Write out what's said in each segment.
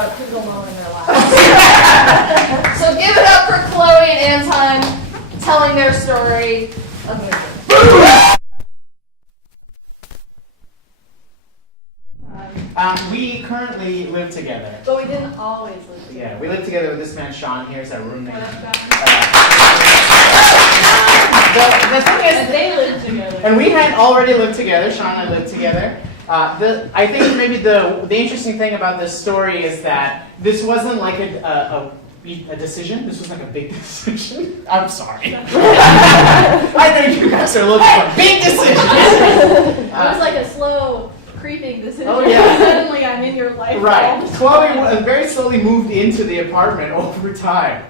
a pivotal moment in their lives. So give it up for Chloe and Anton telling their story of moving. We currently live together. But we didn't always live together. Yeah, we live together with this man, Sean. Here's our roommate. What up, John? The thing is, And they lived together. and we had already lived together. Sean and I lived together. I think maybe the interesting thing about this story is that this wasn't like a decision. This was like a big decision. I'm sorry. I think you guys are looking for big decisions. It was like a slow, creeping decision. Oh, yeah. Suddenly I'm in your life. Right. Chloe very slowly moved into the apartment over time,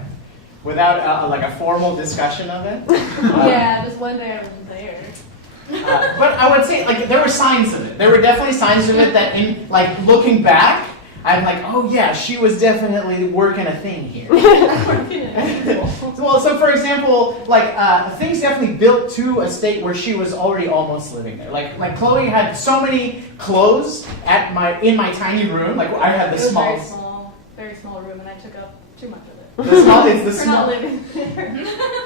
without like a formal discussion of it. Yeah, just one day I wasn't there. But I would say, like, there were signs of it. There were definitely signs of it that, in like looking back, I'm like, oh yeah, she was definitely working a thing here. Well, so for example, like things definitely built to a state where she was already almost living there. Like Chloe had so many clothes in my tiny room. Like I had the It was smallest. very small room, and I took up too much of it. It's We're not living there.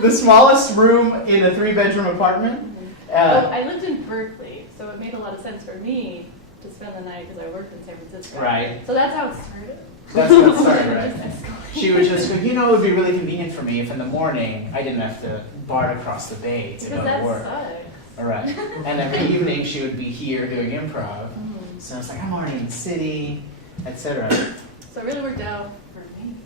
the smallest room in a 3-bedroom apartment. I lived in Berkeley, so it made a lot of sense for me to spend the night because I worked in San Francisco. Right. So that's how it started. That's how it started, right? Just escalated. She would just go, you know, it would be really convenient for me if in the morning I didn't have to BART across the bay to Because go to that work. sucks. All right. And every evening she would be here doing improv. Mhm. So it's like, I'm already in the city, etc. So it really worked out for me.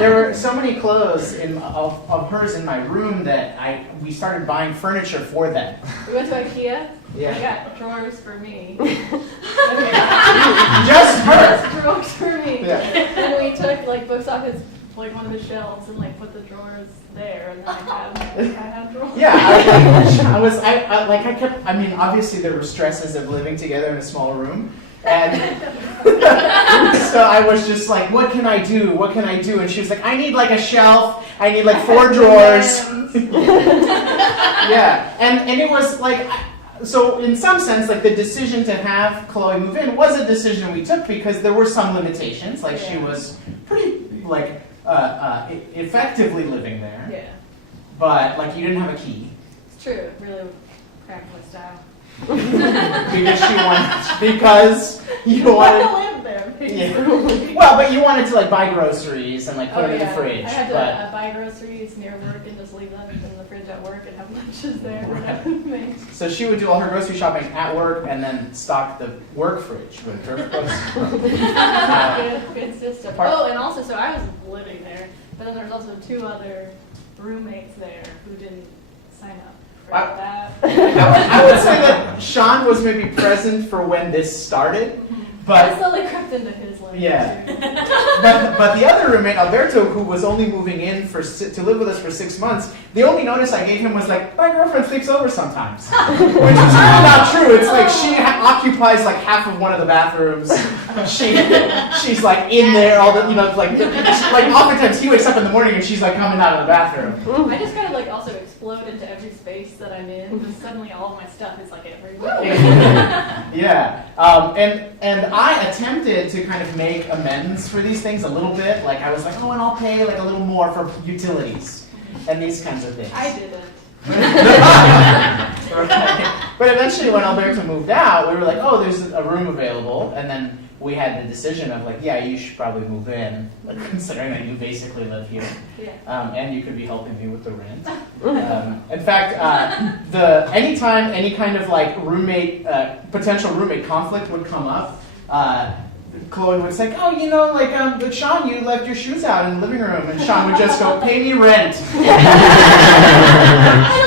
There were so many clothes of hers in my room that we started buying furniture for them. We went to IKEA. Yeah. I got drawers for me. Just her! Just drawers for me. Yeah. And we took like books off his one of his shelves and like put the drawers there, and then I had drawers. Yeah, I mean, obviously there were stresses of living together in a small room. And so I was just like, what can I do? What can I do? And she was like, I need like a shelf. I need like 4 drawers. Yeah, and it was like, so in some sense, like the decision to have Chloe move in was a decision we took because there were some limitations. Like she was pretty like effectively living there. Yeah, But like you didn't have a key. it's true. It really cracked my style. because you I wanted. live there. Yeah. Well, but you wanted to like buy groceries and like put them in the fridge. I had to but buy groceries near work and just leave them in the fridge at work and have lunches there. Right. So she would do all her grocery shopping at work and then stock the work fridge with her groceries. Good system. Part- Oh, and also, so I was living there, but then there was also 2 other roommates there who didn't sign up for that. I would say that Sean was maybe present for when this started, I but slowly crept into his life. Yeah. too. but the other roommate, Alberto, who was only moving in to live with us for 6 months, the only notice I gave him was like, my girlfriend sleeps over sometimes, which is really not true. It's like she occupies like half of one of the bathrooms. She's like in there all the like oftentimes he wakes up in the morning and she's like coming out of the bathroom. I just kind of like also explode into every space that I'm in, because suddenly all of my stuff is like everywhere. Yeah, and I attempted to kind of make amends for these things a little bit. Like I was like, oh, and I'll pay like a little more for utilities and these kinds of things. I didn't. Right. But eventually, when Alberto moved out, we were like, oh, there's a room available, and then we had the decision of like, yeah, you should probably move in, like, considering that you basically live here, Yeah. and you could be helping me with the rent. In fact, anytime any kind of like potential roommate conflict would come up, Chloe would say, oh, but Sean, you left your shoes out in the living room, and Sean would just go, pay me rent. I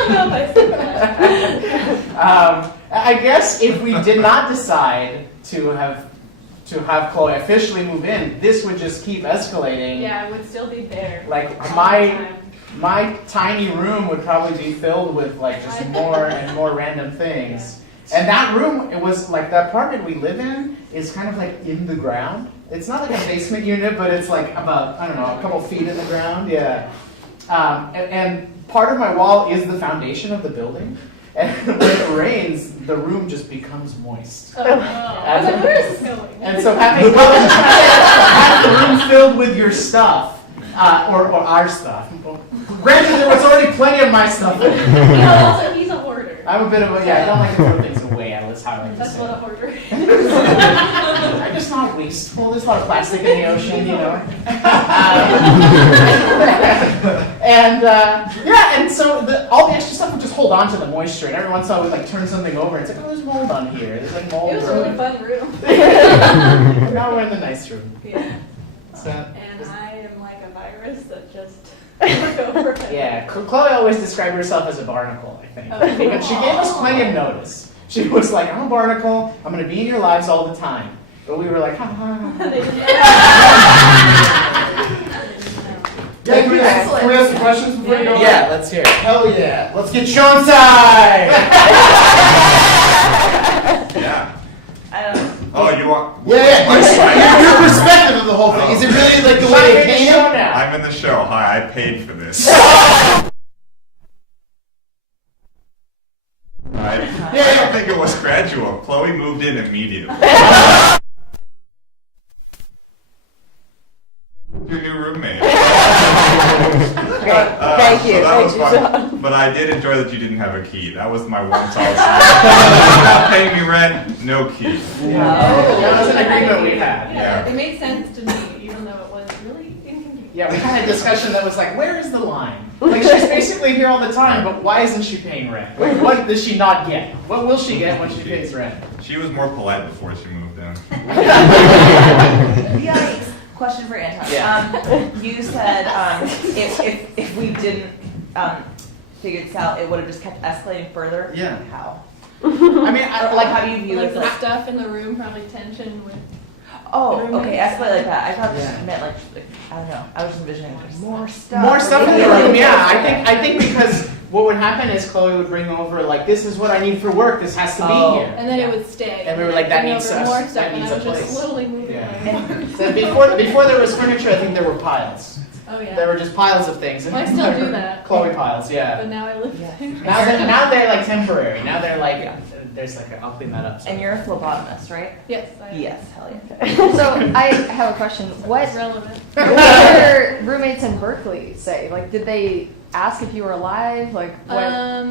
don't know if I said that. I guess if we did not decide to have Chloe officially move in, this would just keep escalating. Yeah, I would still be there. Like all the my time. my tiny room would probably be filled with like just more and more random things. And that room, it was like the apartment we live in is kind of like in the ground. It's not like a basement unit, but it's like about, I don't know, a couple feet in the ground. Yeah. And part of my wall is the foundation of the building. And when it rains, the room just becomes moist. Oh, no. I was like, where is this going? And so having filled with your stuff, or our stuff. Granted, there was already plenty of my stuff in it. Also, he's a hoarder. I'm a bit of a, I don't like to throw things away, that's how I like to That's say what a it. hoarder is. I'm just not wasteful. There's a lot of plastic in the ocean, you know. And so all the extra stuff would just hold on to the moisture, and every once in a while we'd like turn something over, and it's like, oh, there's mold on here. There's like mold. It was a really fun room. Now we're in the nice room. Yeah. So, And I am like a virus that just took over. yeah, Chloe always described herself as a barnacle, I think. Oh. Because she gave us plenty of notice. She was like, I'm a barnacle, I'm going to be in your lives all the time. But we were like, ha ha. They didn't know. Yeah, can we ask some questions before you go? Yeah, let's hear it. Hell yeah. Let's get shown side! Yeah. Oh, you want? Yeah. Your perspective of the whole thing. Is it really like the way they paint it? I'm in the show. Hi, I paid for this. I don't think it was gradual. Chloe moved in immediately. Your new roommate. Thank you. So that was Thank you, fun. But I did enjoy that you didn't have a key. That was my one solace. Not paying me rent, no key. That was an agreement we had. Yeah. It made sense to me, even though it was really inconvenient. Yeah, we had a discussion that was like, where is the line? Like, she's basically here all the time, but why isn't she paying rent? Like, what does she not get? What will she get when she pays rent? She was more polite before she moved in. Yikes. Question for Anton. Yeah. You said if we didn't figure this out, it would have just kept escalating further. Yeah. How? I mean, Like, how do you view Like it? the Like, stuff in the room, probably tension with. oh, okay, escalate like that. I thought Yeah. it meant like I don't know. I was envisioning more stuff. more stuff in the Maybe, like, room, yeah. I think because what would happen is Chloe would bring over, like, this is what I need for work, this has to be Oh. here. And then it would stay. And we were like, that Bring needs over us- more that stuff, and needs I a was just place. slowly moving Yeah. it. So before there was furniture, I think there were piles. Oh yeah. There were just piles of things. Well, I still do that. Chloe piles, yeah. But now I live Yeah. there. Now they're like temporary. Now they're like, there's like, I'll clean that up. And you're a phlebotomist, right? Yes. I Yes, hell yeah. So I have a question. What It's relevant. did your roommates in Berkeley say? Like, did they ask if you were alive? Like, what? I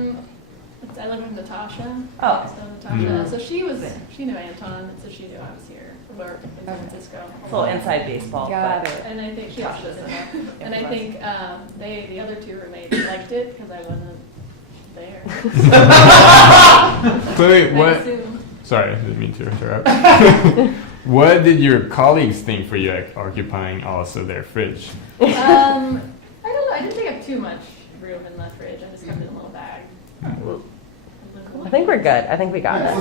live with Natasha. Oh. So Natasha. So she knew Anton, so she knew I was here for work in San Francisco. It's a little inside baseball. Got but it. And I think she Tasha doesn't doesn't know. And I think the other two roommates liked it because I wasn't there. Chloe, I what? assume. Sorry, I didn't mean to interrupt. What did your colleagues think for you like, occupying also their fridge? I don't know. I didn't take up too much room in the fridge. I just kept it in a little bag. I think we're good. I think we got it.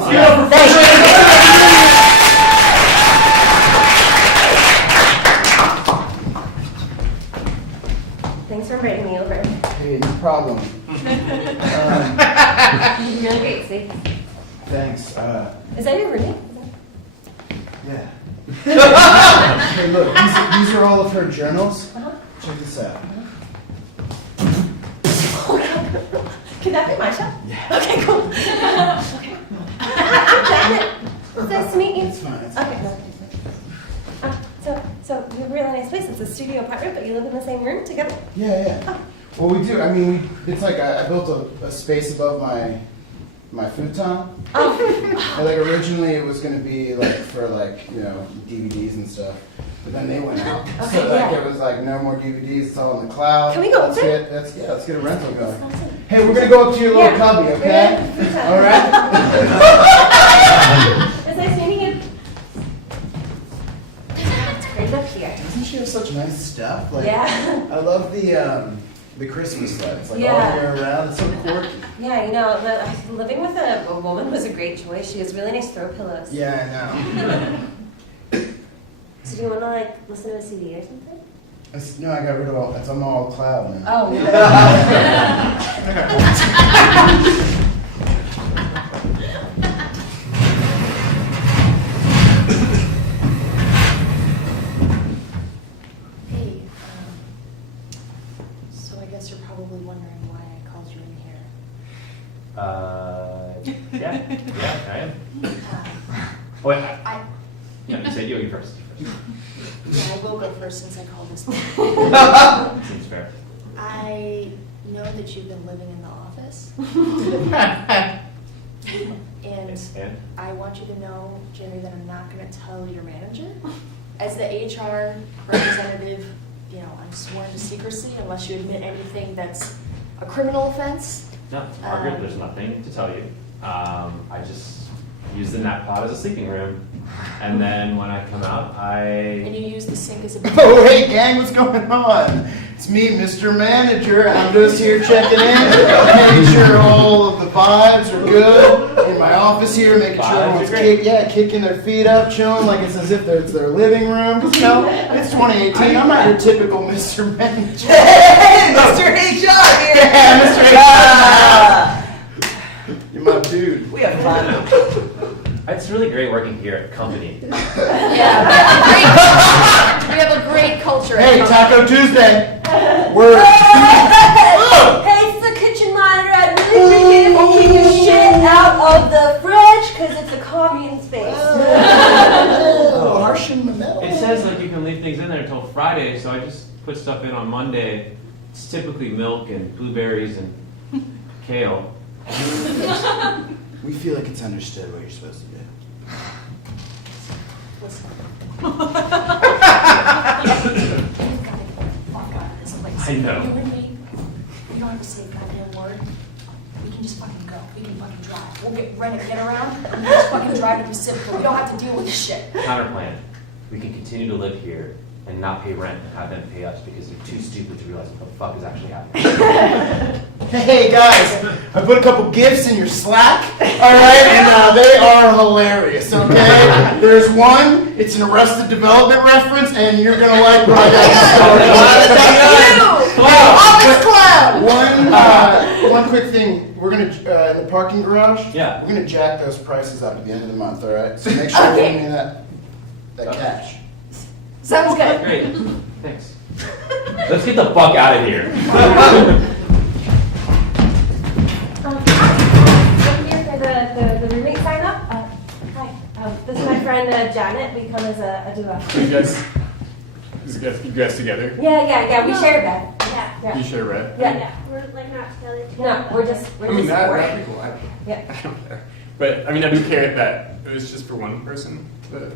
Thanks for inviting me over. Hey, no problem. You're really great, Steve. Thanks. Is that your roommate? Yeah. Hey, look, these are all of her journals. Check this out. Can that be my shop? Yeah. Okay, cool. Okay. I'm Janet. It's nice to meet you. It's fine. It's Okay. So you have a really nice place. It's a studio apartment, but you live in the same room together? Yeah. Well, we do. I mean, it's like I built a space above my futon. Oh. And, like, originally it was gonna be like for like, you know, DVDs and stuff, but then they went out. Okay, So like yeah. it was like no more DVDs. It's all in the cloud. Can we go let's over? let's get a rental going. Hey, we're gonna go up to your little Yeah. cubby, okay? We're in. All right. It's nice meeting you. It's great up here. Doesn't she have such nice stuff? Like, Yeah. I love the Christmas lights, like all Yeah. year round. It's so quirky. Yeah, you know, living with a woman was a great choice. She has really nice throw pillows. Yeah, I know. So do you want to like listen to a CD or something? No, I got rid of all. I'm all cloud now. Oh, yeah. Hey, so I guess you're probably wondering why I called you in here. Yeah, I am. Oh, wait, no, you said you first. Yeah, I will will go first since I called this. Seems fair. I know that you've been living in the office, and And? I want you to know, Jerry, that I'm not going to tell your manager. As the HR representative, you know, I'm sworn to secrecy unless you admit anything that's a criminal offense. No, Margaret, there's nothing to tell you. I just use the nap pod as a sleeping room. And then when I come out, And you use the sink as a Oh, hey, gang, what's going on? It's me, Mr. Manager. I'm just here checking in, making sure all of the vibes are good. In my office here, making sure everyone's kicking their feet up, chilling like it's as if it's their living room. 'Cause, you know, it's 2018. I'm not your typical Mr. Manager. Hey, Mr. HR here. Yeah, Mr. HR. You're my dude. We have fun. it's really great working here at the company. Yeah, we have a great culture. Hey, Taco Tuesday. Word. Hey, it's the kitchen monitor. I'd really appreciate it if you keep your shit out of the fridge because it's a commune space. Oh, harsh in the middle. It says like you can leave things in there until Friday, so I just put stuff in on Monday. It's typically milk and blueberries and kale. We feel like it's understood what you're supposed to do. I know. You and me, we don't have to say a goddamn word. We can just fucking go. We can fucking drive. We'll rent a get around and we'll just fucking drive to Pacifica. We don't have to deal with this shit. Counterplan. We can continue to live here and not pay rent and have them pay us because they're too stupid to realize what the fuck is actually happening. Hey guys, I put a couple gifts in your Slack, alright, and they are hilarious, okay? There's one, it's an Arrested Development reference, and you're gonna like what I got. One quick thing, we're gonna, in the parking garage, Yeah. we're gonna jack those prices up at the end of the month, alright? So make sure you give me that cash. Sounds good. Great, thanks. Let's get the fuck out of here. I'm here for the roommate sign up. Hi, this is my friend Janet. We come as a duo. So you guys together? Yeah. We share a bed. You share a red? Yeah. We're like not together. No, we're just I mean, boring. that'd be cool. Yeah. I don't care. But, I mean, I do care that it was just for one person. But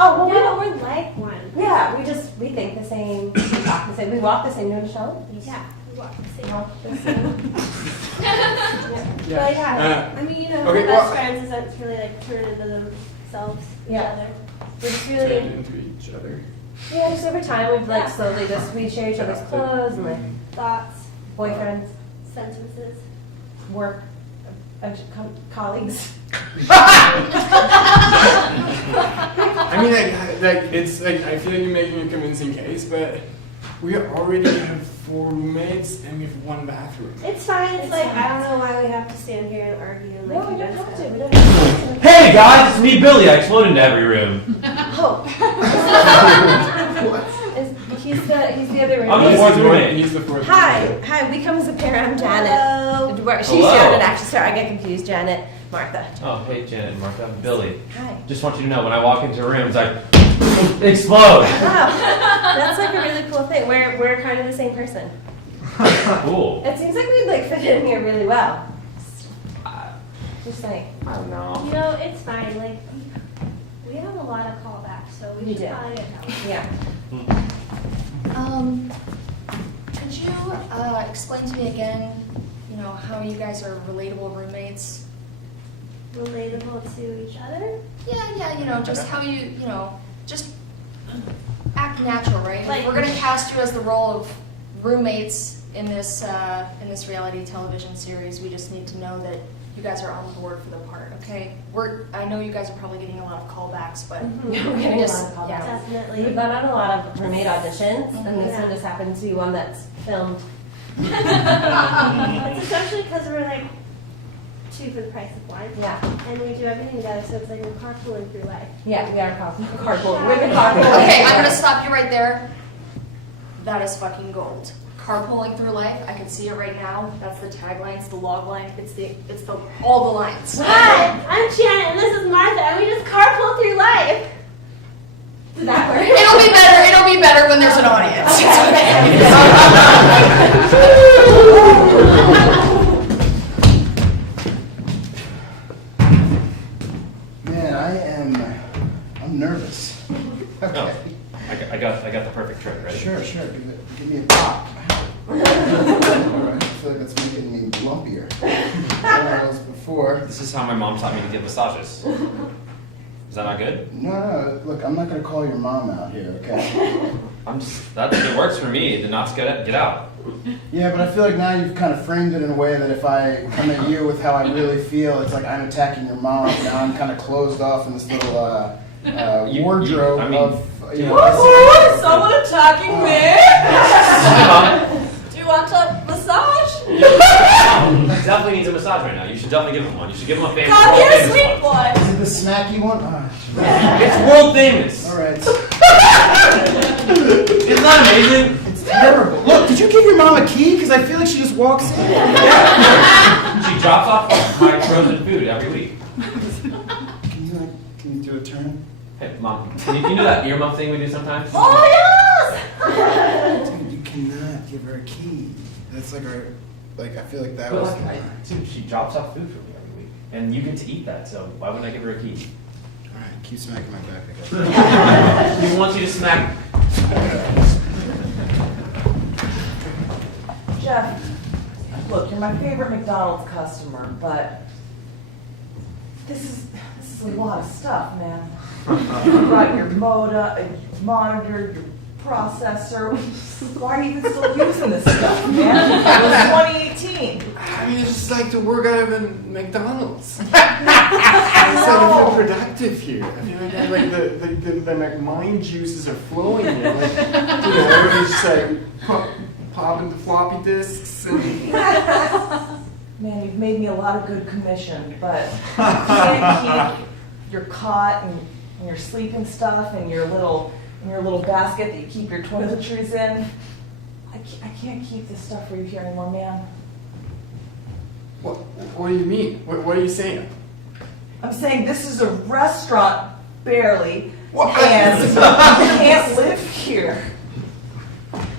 Oh, well, we don't. we're like one. Yeah, we think the same. We talk the same. We walk the same. No, Michelle? Yeah, we walk the We same. walk the same. But yeah, Uh, I mean, you know, okay, best well- friends isn't really like turn into themselves each Yeah. other. We're just turn really. into each other. Yeah, just over time we've like Yeah. slowly just we share each other's clothes and like Thoughts, boyfriends, sentences. work, colleagues. I mean, it's like I feel like you're making a convincing case, but we already have 4 roommates and we have 1 bathroom. It's fine. It's It's like fine. I don't know why we have to stand here and argue and like No, we don't convince have to. them. We don't have to. Hey guys, it's me, Billy. I exploded into every room. Oh. He's the other I'm the roommate. fourth roommate. He's the 4th. Hi, we come as a pair. I'm Janet. Hello. She's Hello. Janet, actually. Sorry, I get confused. Janet, Martha. Oh, hey Janet and Martha. I'm Billy. Hi. Just want you to know when I walk into rooms, I explode. Wow, that's like a really cool thing. We're kind of the same person. Cool. It seems like we'd like fit in here really well. Just like I don't know. You know, it's fine. Like we have a lot of callbacks, so we You should do. probably get help. yeah. Could you explain to me again, you know, how you guys are relatable roommates? Relatable to each other? Yeah, you know, just how you know, just act natural, right? Like, we're gonna cast you as the role of roommates in this reality television series. We just need to know that you guys are on board for the part, okay? I know you guys are probably getting a lot of callbacks, but Yeah, we're getting a lot of callbacks. yeah. Definitely. We've gone on a lot of roommate auditions, and this Yeah. one just happens to be one that's filmed. It's especially because we're like 2 for the price of 1. Yeah, And we do everything together, so it's like we're carpooling through life. yeah, we are carpool. We're the carpool. Okay, I'm gonna stop you right there. That is fucking gold. Carpooling through life, I can see it right now. That's the tagline, it's the log line, it's the all the lines. Hi, I'm Janet, and this is Martha, and we just carpool through life. Did that work? It'll be better, it'll be better when there's an audience. It's Man, I'm nervous. Okay. I got the perfect trick, ready? Sure. Give me a pop. All right. I feel like that's making me lumpier than I was before. This is how my mom taught me to give massages. Is that not good? No. Look, I'm not gonna call your mom out here, okay? It works for me. The knots get out. Yeah, but I feel like now you've kind of framed it in a way that if I come at you with how I really feel, it's like I'm attacking your mom. Now I'm kind of closed off in this little wardrobe of. Woohoo! Someone attacking me? Do you want a massage? He definitely needs a massage right now. You should definitely give him one. You should give him a famous. Come here, famous sweet one. boy. Is it the snacky one? Oh, It's world famous. all right. Isn't that amazing? It's terrible. Look, did you give your mom a key? Because I feel like she just walks in. She drops off my frozen food every week. Can you do a turn? Hey, Mom, can you do that earmuff thing we do sometimes? Oh yes! Dude, you cannot give her a key. That's like our, I feel like that But was. dude, she drops off food for me every week, and you get to eat that. So why wouldn't I give her a key? All right, keep smacking my back, I guess. He wants you to smack. Jeff, look, you're my favorite McDonald's customer, but this is a lot of stuff, man. You brought your monitor, your processor. Why are you even still using this stuff, man? It was 2018. I mean, it's just like to work out of a McDonald's. It's like I feel productive here. I feel like the mind juices are flowing here. Like, everybody's just like popping the floppy disks and. Man, you've made me a lot of good commission, but you can't keep your cot and your sleeping stuff and your little basket that you keep your toiletries in. I can't keep this stuff for you here anymore, man. What do you mean? What are you saying? I'm saying this is a restaurant, barely, and you can't live here.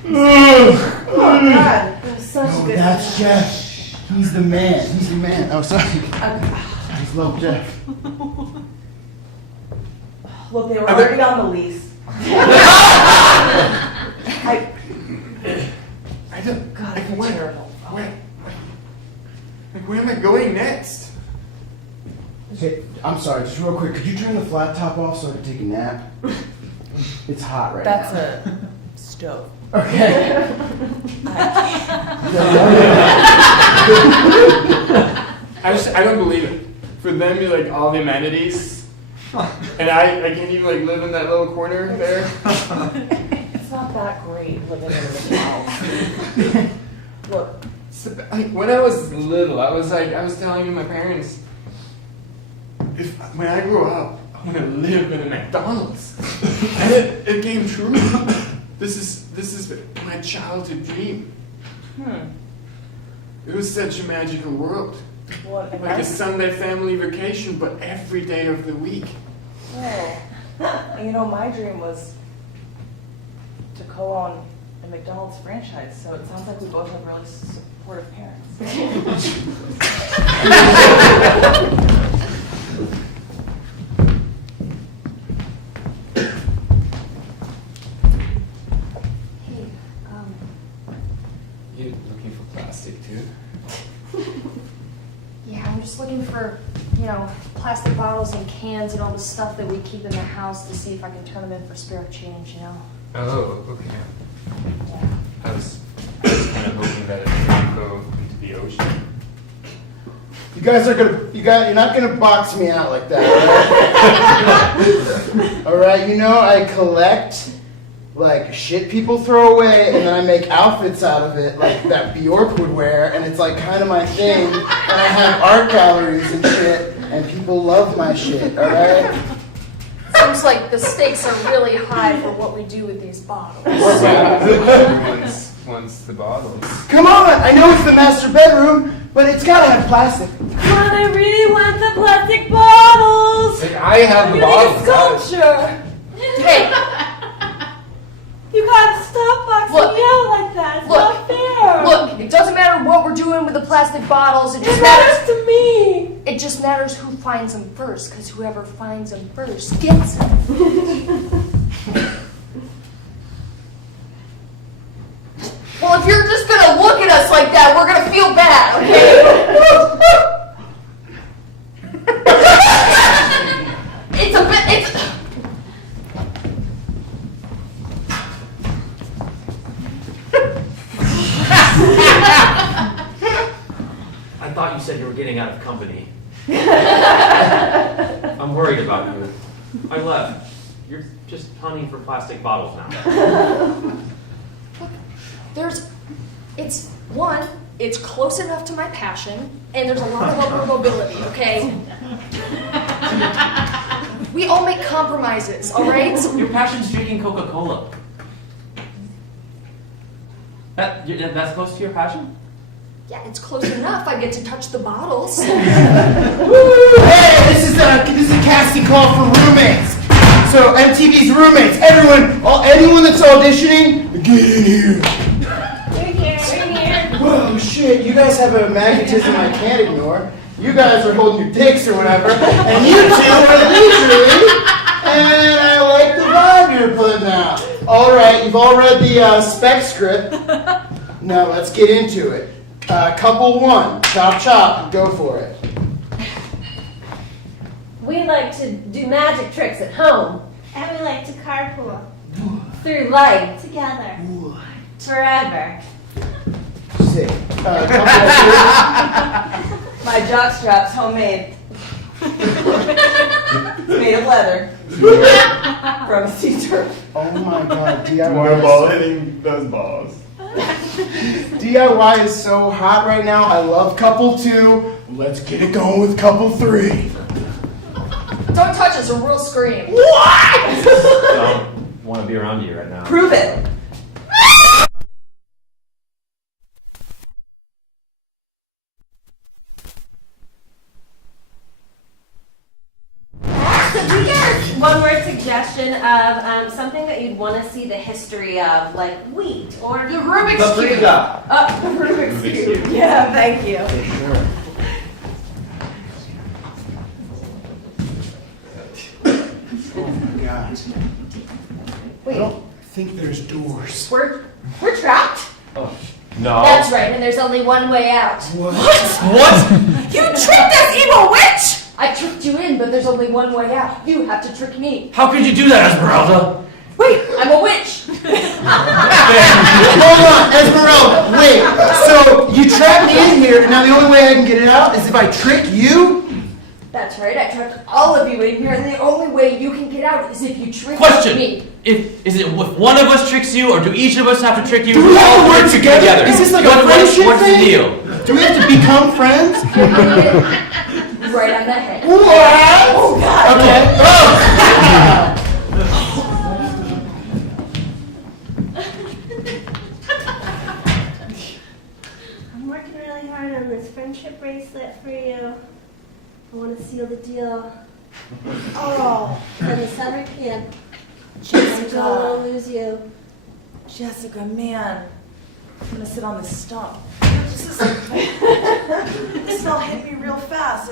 Oh God, it was such a good. That's Jeff. He's the man. He's the man. Oh, sorry. I just love Jeff. Look, they were already on the lease. I don't. God, I feel terrible. Where am I going next? Hey, I'm sorry, just real quick. Could you turn the flat top off so I can take a nap? It's hot right That's now. a stove. Okay. I don't believe it. For them to like all the amenities, and I can't even like live in that little corner there. It's not that great living in a house. Look, Like when I was little, I was telling my parents, when I grow up, I want to live in a McDonald's, and it came true. This is my childhood dream. It was such a magical world, what? like a Sunday family vacation, but every day of the week. Oh, you know, my dream was to co-own a McDonald's franchise. So it sounds like we both have really supportive parents. You looking for plastic too? Yeah, I'm just looking for, plastic bottles and cans and all the stuff that we keep in the house to see if I can turn them in for spare change, Oh, okay. Yeah. I was kind of hoping that it would go into the ocean. You're not gonna box me out like that, alright? Alright, I collect like shit people throw away and then I make outfits out of it like that Bjork would wear and it's like kind of my thing and I have art galleries and shit and people love my shit, alright? Seems like the stakes are really high for what we do with these bottles. Wants the bottles. Come on! I know it's the master bedroom, but it's gotta have plastic. But I really want the plastic bottles. Like I have the bottles. Sculpture. Hey, You got It doesn't matter what we're doing with the plastic bottles. It just matters to me. It just matters who finds them first, because whoever finds them first gets them. Well, if you're just gonna look at us like that, we're gonna feel bad, okay? It's a bit. I thought you said you were getting out of company. I'm worried about you. I left. You're just hunting for plastic bottles now. It's close enough to my passion, and there's a lot of upward mobility, okay? We all make compromises, all right? Your passion's drinking Coca-Cola. That's close to your passion? Yeah, it's close enough. I get to touch the bottles. Hey, this is a casting call for roommates. So MTV's roommates, anyone that's auditioning, get in here. We're here. Whoa, shit! You guys have a magnetism I can't ignore. You guys are holding your dicks or whatever, and you two are leisurely. And I like the vibe you're putting out. All right, you've all read the spec script. Now let's get into it. Couple one, chop chop, go for it. We like to do magic tricks at home. And we like to carpool. Through life. Together. Forever. Sick. Couple two. My jockstrap's homemade. It's made of leather. From a sea turtle. Oh my god, More ball DIY. hitting those balls. DIY is so hot right now. I love couple two. Let's get it going with couple three. Don't touch us or we'll scream. I don't want to be around you right now. Prove it. So do you get a one-word suggestion of something that you'd want to see the history of, like wheat or The Rubik's Cube. the Rubik's Cube. Yeah, thank you. Oh my god. I don't think there's doors. We're trapped? No. That's right, and there's only one way out. What? You tricked us, evil witch! I tricked you in, but there's only one way out. You have to trick me. How could you do that, Esmeralda? Wait, I'm a witch. Hold on, Esmeralda, wait. So you trapped me in here, and now the only way I can get it out is if I trick you? That's right, I trapped all of you in here, and the only way you can get out is if you trick Question. me. Is it if one of us tricks you, or do each of us have to trick you? Do we have to all work together? Is this like a friendship What's thing? the deal? Do we have to become friends? Right on the head. What? Oh god. Okay. I'm working really hard on this friendship bracelet for you. I want to seal the deal. Oh, for the summer camp. I don't want to lose you. Jessica, man. I'm gonna sit on this stump. This all hit me real fast.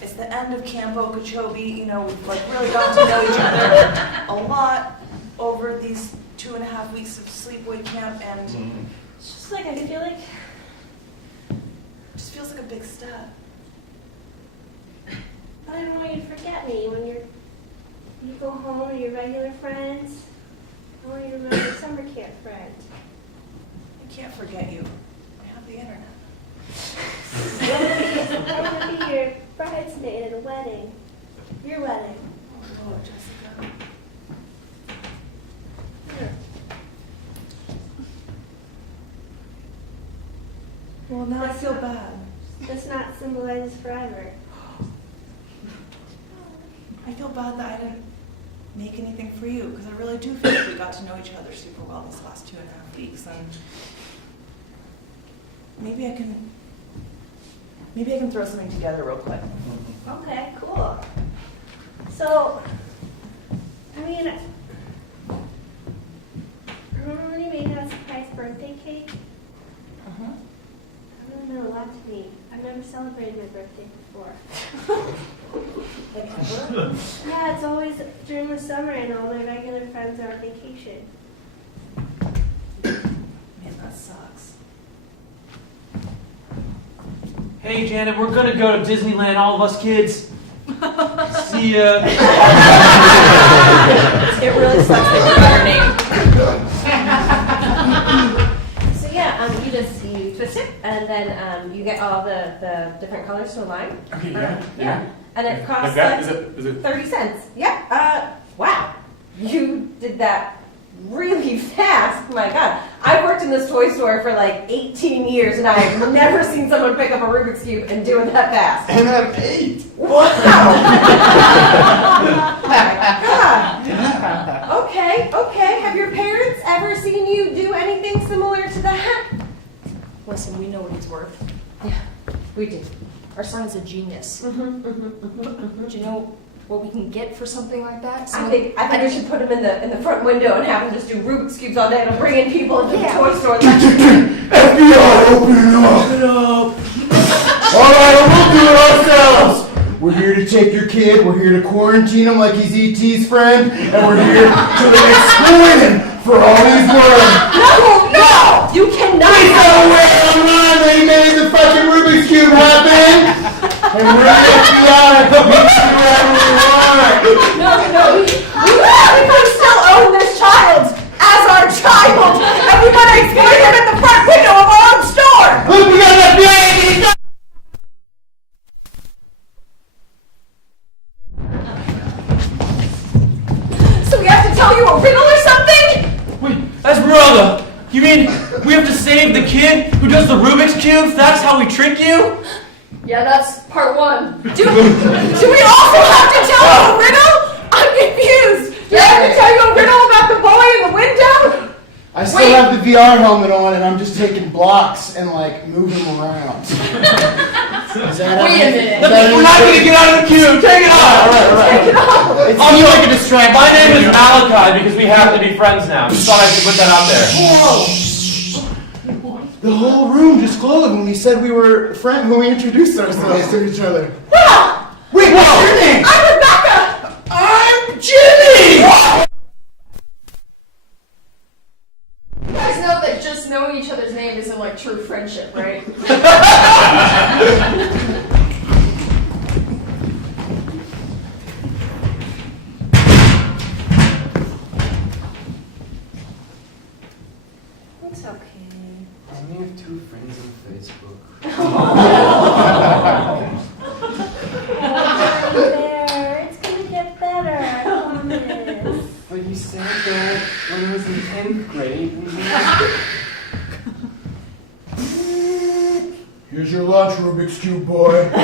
It's the end of Camp Okeechobee. You know, we've like really gotten to know each other a lot over these 2.5 weeks of sleepaway camp, and It's just like I feel like it just feels like a big step. I don't want you to forget me when you go home to your regular friends. I want you to remember your summer camp friend. I can't forget you. I have the internet. I want to be your bridesmaid at a wedding. Your wedding. Oh Lord, Jessica. Well, now I feel bad. This knot symbolizes forever. I feel bad that I didn't make anything for you, because I really do feel like we got to know each other super well these last 2.5 weeks, and maybe I can throw something together real quick. Okay, cool. So, I mean, remember when you made that surprise birthday cake? Uh-huh. lot to me. I've never celebrated my birthday before. Like ever? Yeah, it's always during the summer and all my regular friends are on vacation. Man, that sucks. Hey Janet, we're gonna go to Disneyland, all of us kids. See ya. It really sucks that you got her name. So yeah, you twist it, and then you get all the different colors to align. Okay, Yeah. And it costs Like that? like Is it? 30 cents. Yeah. Wow. You did that really fast. My God. I've worked in this toy store for like 18 years, and I've never seen someone pick up a Rubik's Cube and do it that fast. And I'm 8. Wow. Oh my God. Okay. Have your parents ever seen you do anything similar to that? Listen, we know what he's worth. Yeah, we do. Our son is a genius. Mm-hmm. Do you know what we can get for something like that? I think we should put him in the front window and have him just do Rubik's Cubes all day. It'll bring in people into the toy store. FBI, open it up! All right, we'll do it ourselves. We're here to take your kid. We're here to quarantine him like he's E.T.'s friend, and we're here to exploit him for all he's worth. No! You cannot. He's got a way online that he made the fucking Rubik's Cube happen. And we're the FBI. We can do whatever we want. No. We still own this child as our child, and we gotta exploit him in the front window of our own store. Look, we got an FBI. So we have to tell you a riddle or something? Wait, Esmeralda, you mean we have to save the kid who does the Rubik's Cubes? That's how we trick you? Yeah, that's part one. Do we also have to tell you a riddle? I'm confused. Do we have to tell you a riddle about the boy in the window? I still have the VR helmet on, and I'm just taking blocks and like moving them around. Wait a minute. We're not gonna get out of the cube. Take it off. All right. Take it off. It seems like a distraction. My name is Malachi because we have to be friends now. Just thought I should put that out there. The whole room just glowed when we said we were friends, when we introduced ourselves to each other. Wait, what's your name? I'm Rebecca. I'm Jimmy! You guys know that just knowing each other's name isn't like true friendship, right? It's okay. I only have 2 friends on Facebook. There, it's gonna get better, I promise. But you said that when I was in 10th grade. Here's your lunch, Rubik's Cube boy. The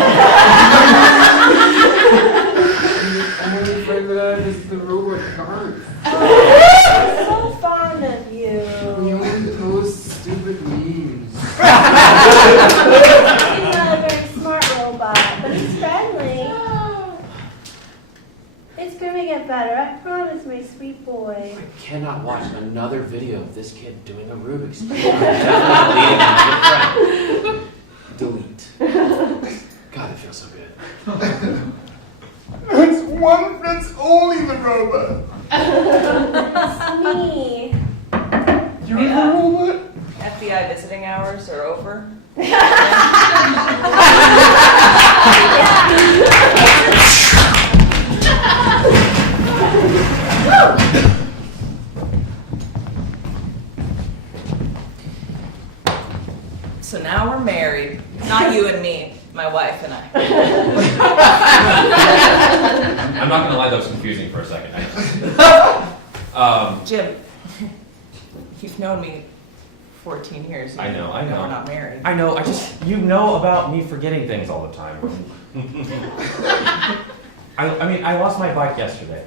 only friend that I have is the robot cards. I'm so fond of you. We only post stupid memes. He's not a very smart robot, but he's friendly. It's gonna get better, I promise, my sweet boy. I cannot watch another video of this kid doing a Rubik's Cube. I'm definitely delete. God, it feels so good. That's only the robot. It's me. You're the robot? FBI visiting hours are over. So now we're married. Not you and me, my wife and I. I'm not gonna lie, that was confusing for a second. Jim, you've known me 14 years. I know. We're not married. I know, you know about me forgetting things all the time. I mean, I lost my bike yesterday.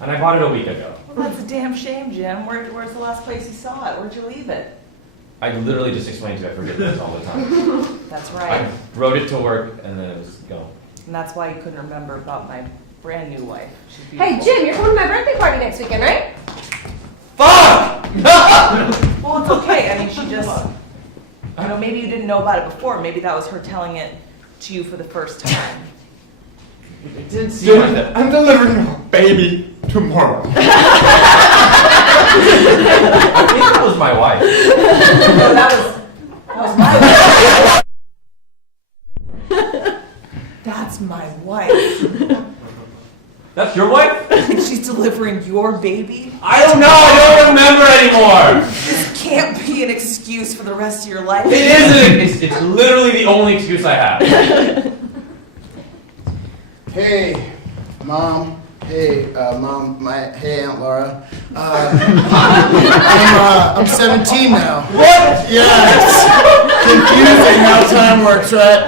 And I bought it a week ago. Well, that's a damn shame, Jim. Where's the last place you saw it? Where'd you leave it? I literally just explained to you I forget things all the time. That's I right. rode it to work and then it was gone. And that's why you couldn't remember about my brand new wife. She's Hey, beautiful. Jim, you're coming to my birthday party next weekend, right? Fuck! Well, it's okay. I mean, she just You know, maybe you didn't know about it before. Maybe that was her telling it to you for the first time. It did seem like that. I'm delivering a baby tomorrow. I think that was my wife. No, that was my wife. That's my wife. That's your wife? And she's delivering your baby? I don't know. I don't remember anymore. This can't be an excuse for the rest of your life. It isn't. It's literally the only excuse I have. Hey, Mom. Hey, Mom. Hey, Aunt Laura. I'm 17 now. What? Yeah, it's confusing how time works, right?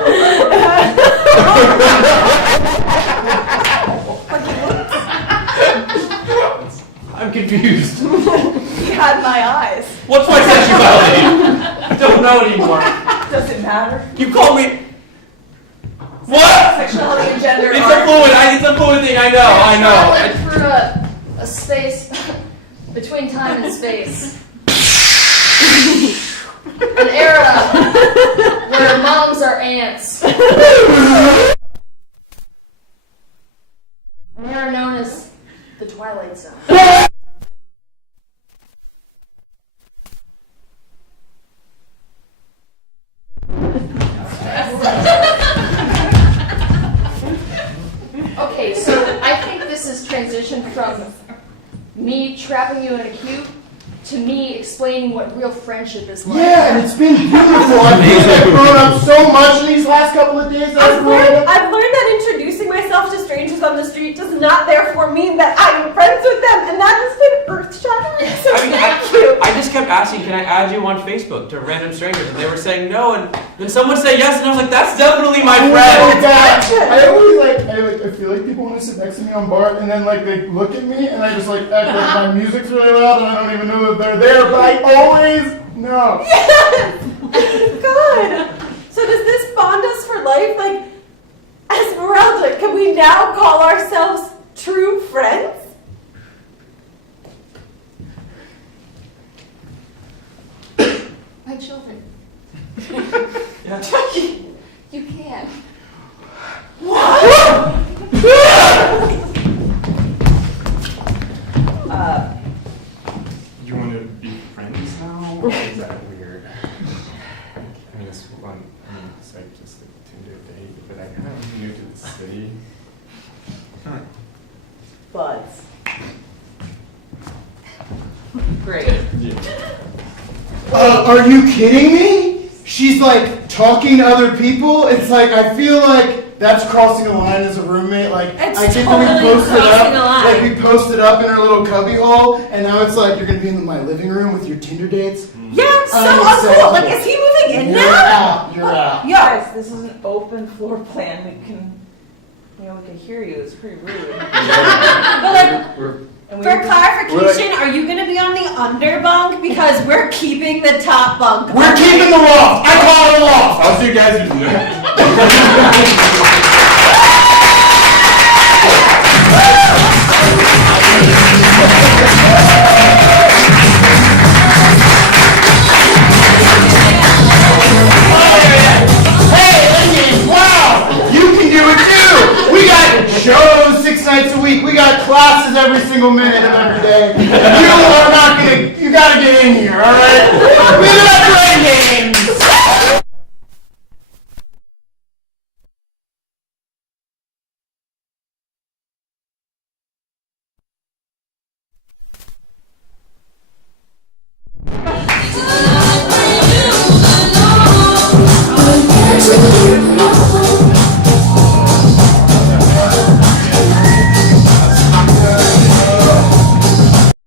I'm confused. He had my eyes. What's my sexuality? I don't know anymore. Does it matter? You call me. What? Sexuality and gender It's are... a fluid. It's a fluid thing. I know. I know. I went through a space between time and space. An era where moms are ants. An era known as the Twilight Zone. Okay, so I think this is transitioned from me trapping you in a cube to me explaining what real friendship is like. Yeah, and it's been beautiful. I feel like I've grown up so much in these last couple of days. I've learned that introducing myself to strangers on the street does not therefore mean that I'm friends with them, and that has been earth-shattering. So thank you. I just kept asking, can I add you on Facebook to random strangers? And they were saying no, and then someone said yes, and I was like, that's definitely my friend. I always I feel like people want to sit next to me on bar, and then like they look at me, and I just like act like my music's really loud, and I don't even know that they're there, but I always know. Yes! God! So does this bond us for life? Like, Esmeralda, can we now call ourselves true friends? My children. Yeah. You can. You want to be friends now? Or is that weird? I mean, it's fun. I mean, it's like just a Tinder date, but I kind of new to the city. Buds. Great. Yeah. Are you kidding me? She's like talking to other people. It's like I feel like that's crossing a line as a roommate. Like It's I think totally that we posted crossing a up, line. like we posted up in our little cubby hole, and now it's like you're gonna be in my living room with your Tinder dates. Yeah, it's so Unacceptable. uncool. Like, is he moving in You're now? out. You're out. Guys, this is an open floor plan. We can hear you. It's pretty rude. But like, And for clarification, are you going to be on the under bunk? Because we're keeping the top bunk. We're keeping the loft. I call it a loft. I'll see you guys in